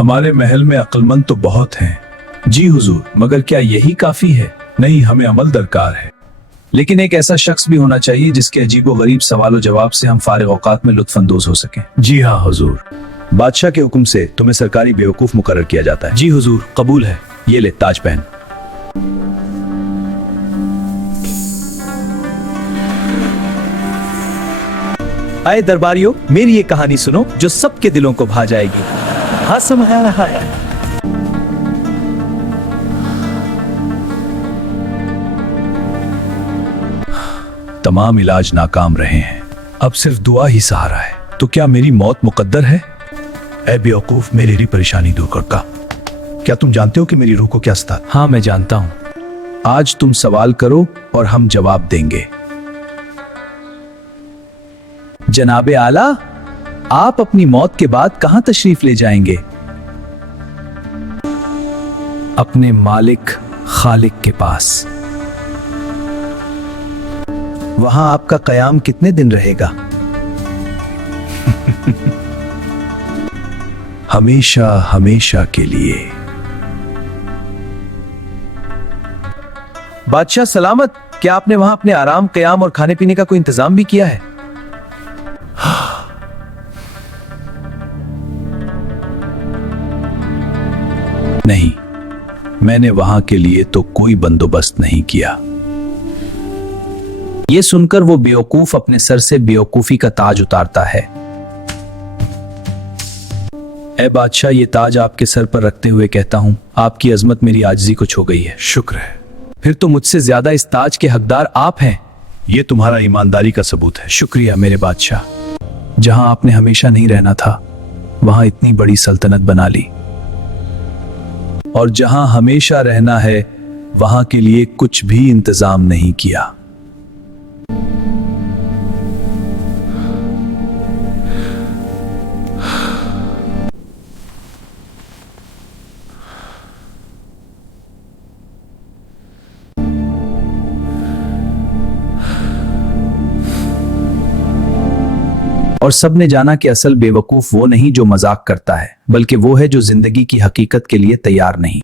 हमारे महल में अक्लमंद तो बहुत हैं। जी हुजूर, मगर क्या यही काफी है? नहीं, हमें अमल दरकार है। लेकिन एक ऐसा शख्स भी होना चाहिए जिसके अजीबो गरीब सवालों जवाब से हम फारिग औकात में लुत्फअंदोज हो सकें। जी हाँ हुजूर। बादशाह के हुक्म से तुम्हें सरकारी बेवकूफ मुकर्रर किया जाता है। जी हुजूर, कबूल है। ये ले ताज पहन। आए दरबारियों, मेरी ये कहानी सुनो जो सबके दिलों को भा जाएगी। हाँ समझ रहा है। तमाम इलाज नाकाम रहे हैं, अब सिर्फ दुआ ही सहारा है। तो क्या मेरी मौत मुकद्दर है? ऐ बेवकूफ, मेरी परेशानी दूर कर का। क्या तुम जानते हो कि मेरी रूह को क्या सता? हाँ, मैं जानता हूँ। आज तुम सवाल करो और हम जवाब देंगे। जनाबे आला, आप अपनी मौत के बाद कहां तशरीफ ले जाएंगे? अपने मालिक खालिक के पास। वहां आपका कयाम कितने दिन रहेगा? हमेशा हमेशा के लिए। बादशाह सलामत, क्या आपने वहां अपने आराम, कयाम और खाने पीने का कोई इंतजाम भी किया है? नहीं, मैंने वहां के लिए तो कोई बंदोबस्त नहीं किया। ये सुनकर वो बेवकूफ अपने सर से बेवकूफी का ताज उतारता है। ऐ बादशाह, ये ताज आपके सर पर रखते हुए कहता हूं, आपकी अजमत मेरी आजिज़ी को छू गई है। शुक्र है। फिर तो मुझसे ज्यादा इस ताज के हकदार आप हैं। ये तुम्हारा ईमानदारी का सबूत है। शुक्रिया मेरे बादशाह। जहां आपने हमेशा नहीं रहना था, वहां इतनी बड़ी सल्तनत बना ली। और जहां हमेशा रहना है, वहां के लिए कुछ भी इंतजाम नहीं किया। और सबने जाना कि असल बेवकूफ वो नहीं जो मजाक करता है, बल्कि वो है जो जिंदगी की हकीकत के लिए तैयार नहीं।